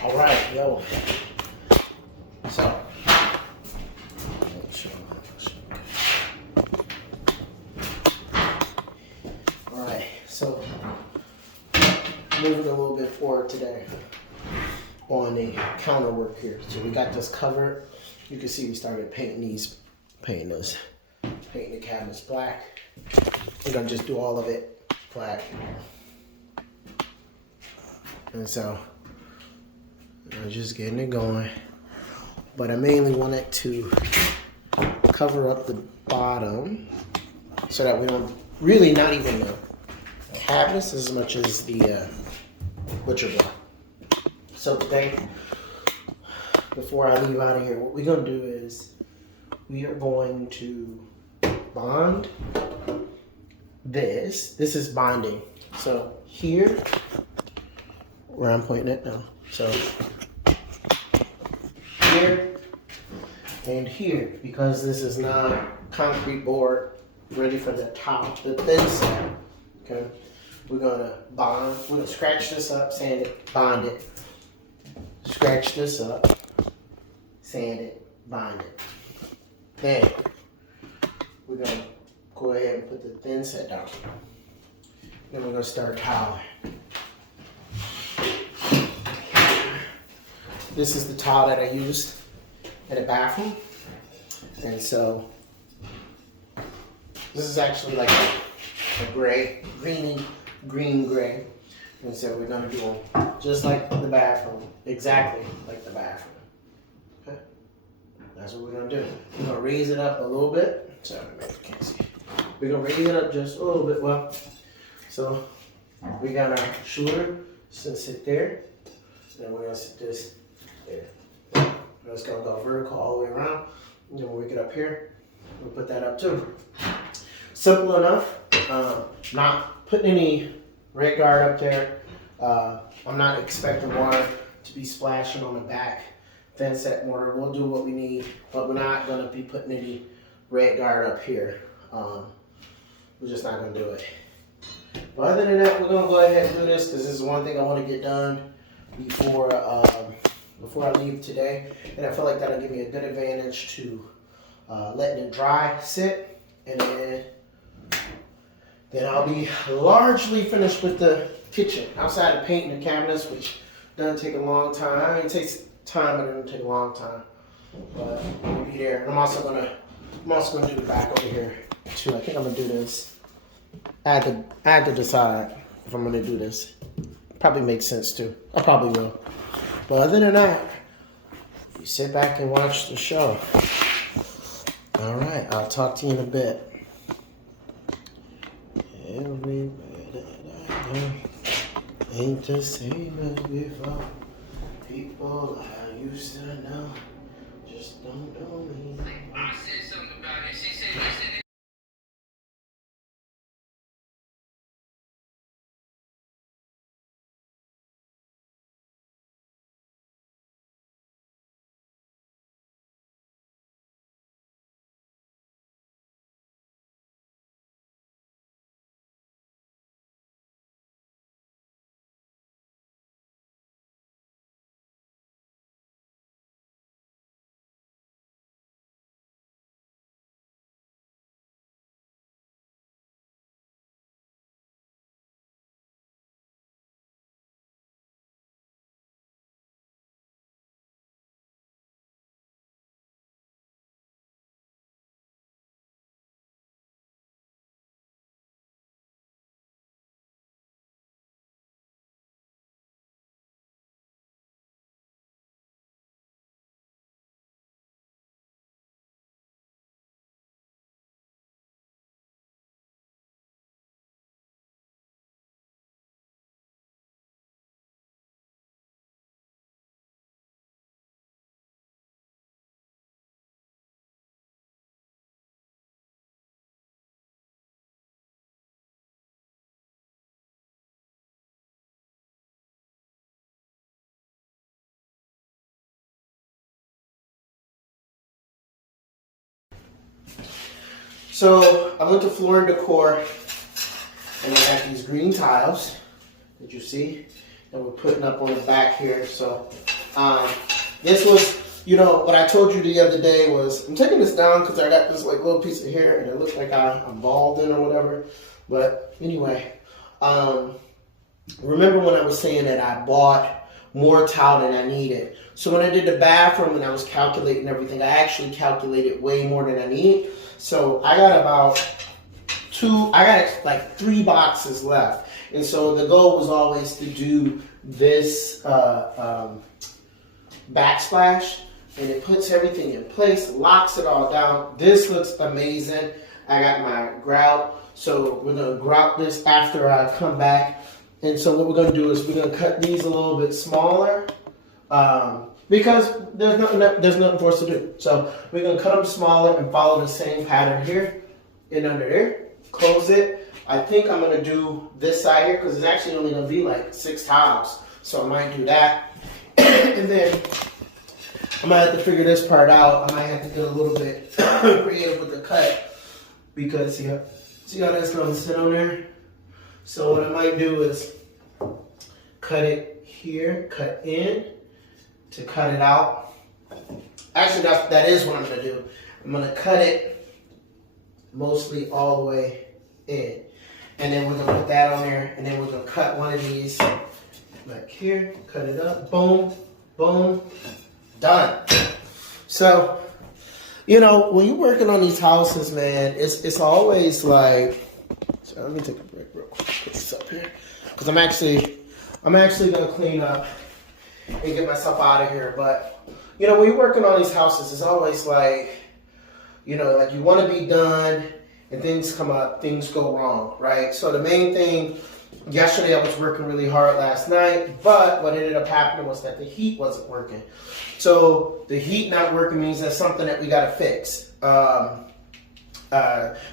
All right, yo. So, all right. So, moving a little bit forward today on the counter work here. So we got this covered. You can see we started painting the cabinets black. We're gonna just do all of it black. And so I'm just getting it going. But I mainly wanted to cover up the bottom so that we don't really not even the cabinets as much as the butcher block. So today, before I leave out of here, what we're gonna do is we are going to bond this. This is bonding. So here, where I'm pointing it now. So here and here, because this is not concrete board ready for the top, the thin set. Okay, we're gonna scratch this up, sand it, bond it. Scratch this up, sand it, bond it. Then we're gonna go ahead and put the thin set down. Then we're gonna start tiling. This is the tile that I used in the bathroom. And so this is actually like a gray, green gray. And so we're gonna do them just like the bathroom, exactly like the bathroom. Okay, that's what we're gonna do. We're gonna raise it up a little bit. Sorry, maybe you can't see. We're gonna raise it up just a little bit. Well, so we got our shooter sit there. Then we're gonna sit this there. We're just gonna go vertical all the way around. And then when we get up here, we'll put that up too. Simple enough. Not putting any redguard up there. I'm not expecting water to be splashing on the back thinset mortar. We'll do what we need, but we're not going to be putting any redguard up here. We're just not going to do it. But other than that, we're going to go ahead and do this because this is one thing I want to get done before I leave today. And I feel like that'll give me a good advantage to letting it dry, sit, and then I'll be largely finished with the kitchen. Outside of painting the cabinets, which doesn't take a long time. I mean, it takes time, but it doesn't take a long time. But we'll be there. And I'm also gonna do the back over here too. I think I'm gonna do this. I had to decide if I'm gonna do this. Probably makes sense too. I probably will. But other than that, you sit back and watch the show. All right, I'll talk to you in a bit. Everywhere that I go ain't the same as before. People I used to know just don't know me. I said something about it. She said, listen. So I went to Floor and Decor, and I got these green tiles that you see that we're putting up on the back here. So This was, you know, what I told you the other day was, I'm taking this down because I got this like little piece of hair and it looks like I'm balding or whatever. But anyway, remember when I was saying that I bought more towel than I needed. So when I did the bathroom and I was calculating everything, I actually calculated way more than I need. So I got like 3 boxes left. And so the goal was always to do this backsplash, and it puts everything in place, locks it all down. This looks amazing. I got my grout, so we're gonna grout this after I come back. And so what we're gonna do is we're gonna cut these a little bit smaller because there's nothing for us to do. So we're gonna cut them smaller and follow the same pattern here and under there. Close it. I think I'm gonna do this side here because it's actually only gonna be like 6 towels, so I might do that. And then I might have to figure this part out. I might have to get a little bit creative with the cut because see how that's going to sit on there? So what I might do is cut it here, cut in to cut it out. Actually, that is what I'm going to do. I'm going to cut it mostly all the way in. And then we're going to put that on there, and then we're going to cut one of these back here, cut it up, boom, boom, done. So, you know, when you're working on these houses, man, it's always like, so let me take a break real quick, put this up here, because I'm actually gonna clean up and get myself out of here. But, you know, when you're working on these houses, it's always like, you know, like you want to be done and things come up, things go wrong, right? So the main thing, yesterday I was working really hard last night, but what ended up happening was that the heat wasn't working. So the heat not working means that's something that we got to fix.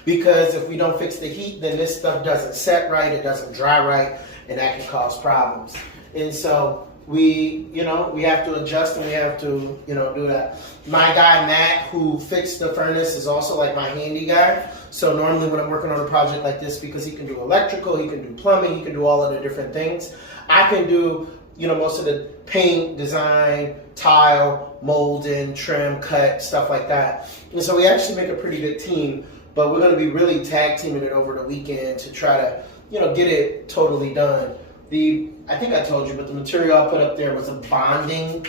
Because if we don't fix the heat, then this stuff doesn't set right, it doesn't dry right, and that can cause problems. And so we have to adjust and we have to, do that. My guy, Matt, who fixed the furnace, is also like my handy guy. So normally when I'm working on a project like this, because he can do electrical, he can do plumbing, he can do all of the different things, I can do, most of the paint, design, tile, molding, trim, cut, stuff like that. And so we actually make a pretty good team, but we're going to be really tag teaming it over the weekend to try to, get it totally done. I think I told you, but the material I put up there was a bonding,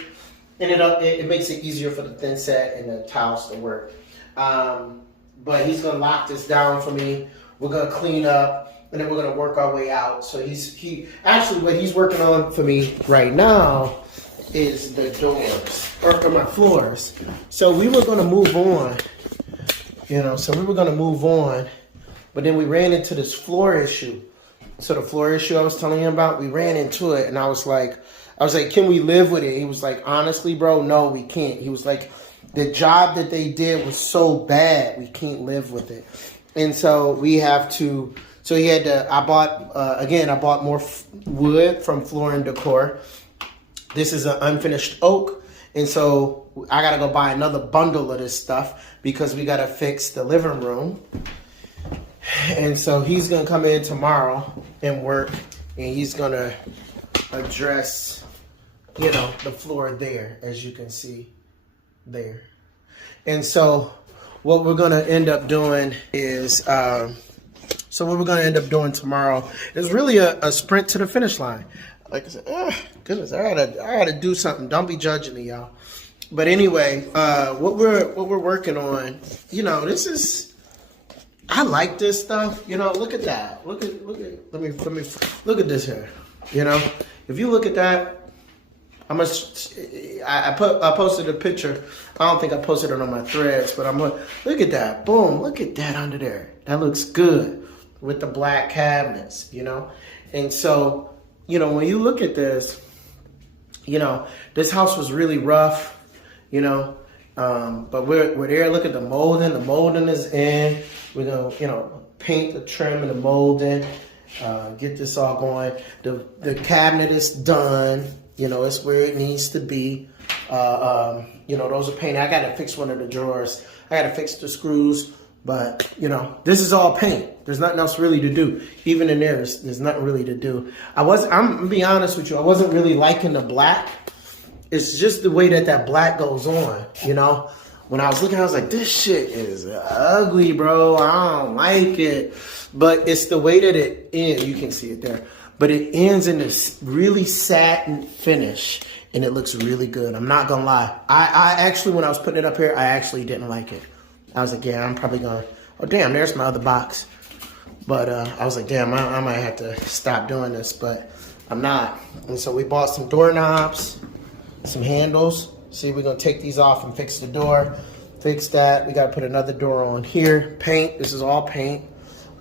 and it makes it easier for the thinset and the tiles to work. But he's going to lock this down for me. We're going to clean up, and then we're going to work our way out. So what he's working on for me right now is the doors, or my floors. So we were going to move on, but then we ran into this floor issue. So the floor issue I was telling him about, we ran into it, and I was like, can we live with it? He was like, honestly, bro, no, we can't. He was like, the job that they did was so bad, we can't live with it. And so we have to, I bought more wood from Floor & Decor. This is an unfinished oak. And so I got to go buy another bundle of this stuff because we got to fix the living room. And so he's going to come in tomorrow and work, and he's going to address, the floor there, as you can see there. And so what we're going to end up doing is, tomorrow is really a sprint to the finish line. Like I said, goodness, I gotta do something. Don't be judging me, y'all. But anyway, what we're working on, this is, I like this stuff. Look at that. Look at look at this here. If you look at that, I posted a picture. I don't think I posted it on my threads, but look at that. Boom, look at that under there. That looks good with the black cabinets, And so, when you look at this, this house was really rough, but we're there. Look at the molding. The molding is in. We're gonna, paint the trim and the molding, get this all going. The cabinet is done. It's where it needs to be. Those are painted. I gotta fix one of the drawers. I gotta fix the screws. But, this is all paint. There's nothing else really to do. Even in there's nothing really to do. I'm gonna be honest with you. I wasn't really liking the black. it's just the way that black goes on, you know? When I was looking, I was like, this shit is ugly, bro. I don't like it. But it's the way that it ends. You can see it there. But it ends in this really satin finish. And it looks really good. I'm not going to lie. I actually, when I was putting it up here, I actually didn't like it. I was like, yeah, I'm probably going to... Oh, damn, there's my other box. But I was like, damn, I might have to stop doing this. But I'm not. And so we bought some doorknobs, some handles. See, we're going to take these off and fix the door. Fix that. We got to put another door on here. Paint. This is all paint.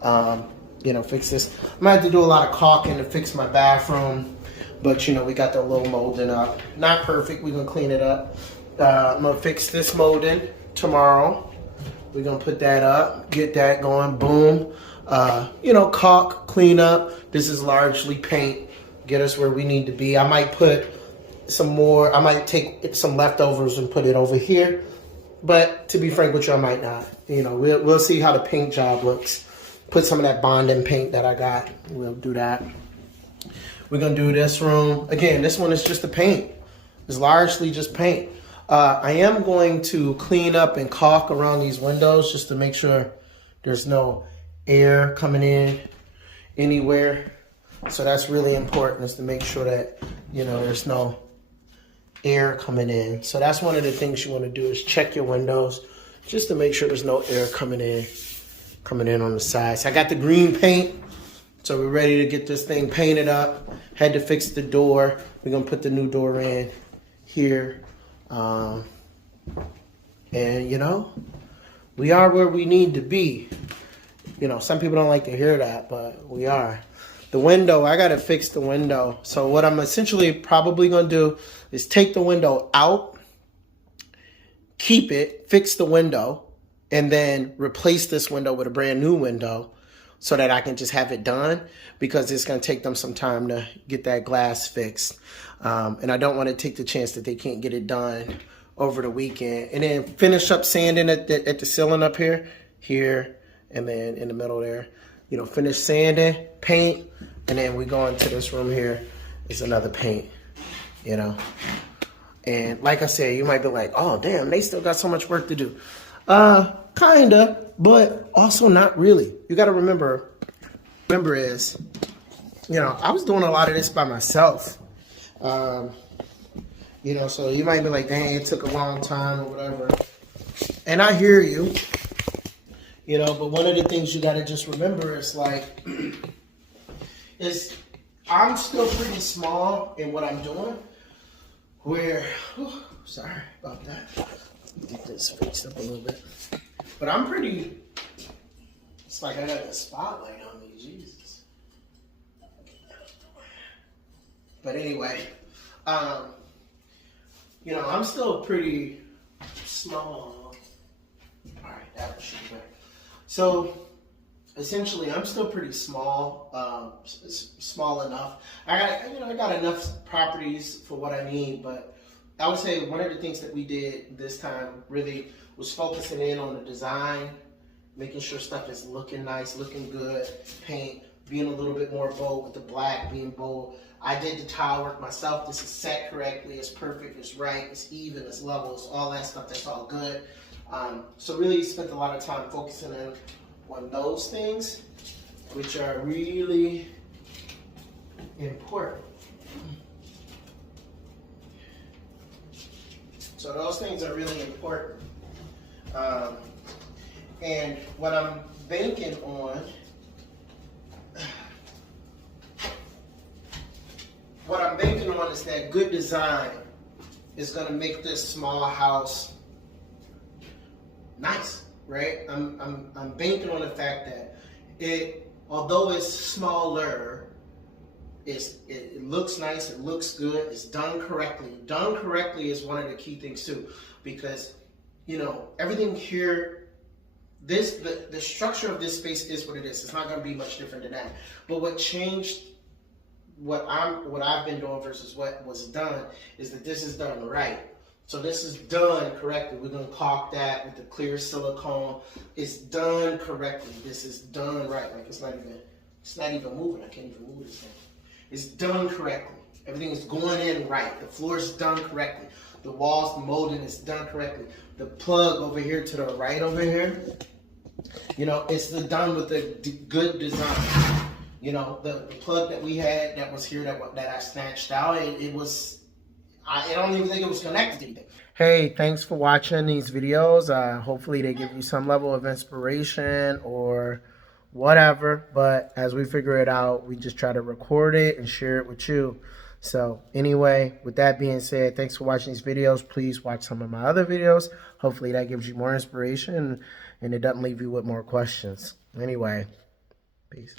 You know, fix this. I might have to do a lot of caulking to fix my bathroom. But, you know, we got the little molding up. Not perfect. We're going to clean it up. I'm going to fix this molding tomorrow. We're going to put that up. Get that going. Boom. You know, caulk, clean up. This is largely paint. Get us where we need to be. I might put some more. I might take some leftovers and put it over here. But to be frank with you, I might not. You know, we'll see how the paint job looks. Put some of that bonding paint that I got. We'll do that. We're going to do this room. Again, this one is just the paint. It's largely just paint. I am going to clean up and caulk around these windows just to make sure there's no air coming in anywhere. So that's really important, is to make sure that, you know, there's no air coming in. So that's one of the things you want to do, is check your windows just to make sure there's no air coming in on the sides. I got the green paint, so we're ready to get this thing painted up. Had to fix the door. We're gonna put the new door in here, and you know, we are where we need to be. You know, some people don't like to hear that, but we are. The window, I gotta fix the window. So what I'm essentially probably gonna do is take the window out, keep it, fix the window, and then replace this window with a brand new window so that I can just have it done, because it's gonna take them some time to get that glass fixed. And I don't wanna take the chance that they can't get it done over the weekend. And then finish up sanding at the ceiling up here, and then in the middle there. You know, finish sanding, paint, and then we go into this room here. It's another paint, you know. And like I said, you might be like, oh, damn, they still got so much work to do. Kinda, but also not really. You got to remember is, you know, I was doing a lot of this by myself. You know, so you might be like, dang, it took a long time or whatever. And I hear you. You know, but one of the things you got to just remember is, like, I'm still pretty small in what I'm doing. Sorry about that. Get this fixed up a little bit. But I'm pretty, it's like I got a spotlight on me, Jesus. But anyway, you know, I'm still pretty small. All right, that should be better. So, essentially, I'm still pretty small, small enough. I got enough properties for what I need, but I would say one of the things that we did this time really was focusing in on the design, making sure stuff is looking nice, looking good, paint, being a little bit more bold with the black, being bold. I did the tile work myself. This is set correctly, it's perfect, it's right, it's even, it's level, it's all that stuff, that's all good. So really spent a lot of time focusing in on those things, which are really important. So those things are really important. And what I'm banking on, is that good design is going to make this small house nice, right? I'm banking on the fact that although it's smaller, it looks nice, it looks good, it's done correctly. Done correctly is one of the key things too, because, you know, everything here, the structure of this space is what it is. It's not going to be much different than that. But what changed, what I've been doing versus what was done, is that this is done right. So this is done correctly. We're going to caulk that with the clear silicone. It's done correctly. This is done right. Like, it's not even moving. I can't even move this thing. It's done correctly. Everything is going in right. The floor is done correctly. The walls, the molding is done correctly. The plug over here to the right over here, you know, it's done with a good design. You know, the plug that we had that was here that I snatched out, I don't even think it was connected to anything. Hey, thanks for watching these videos. Hopefully they give you some level of inspiration or whatever. But as we figure it out, we just try to record it and share it with you. So anyway, with that being said, thanks for watching these videos. Please watch some of my other videos. Hopefully that gives you more inspiration and it doesn't leave you with more questions. Anyway, peace.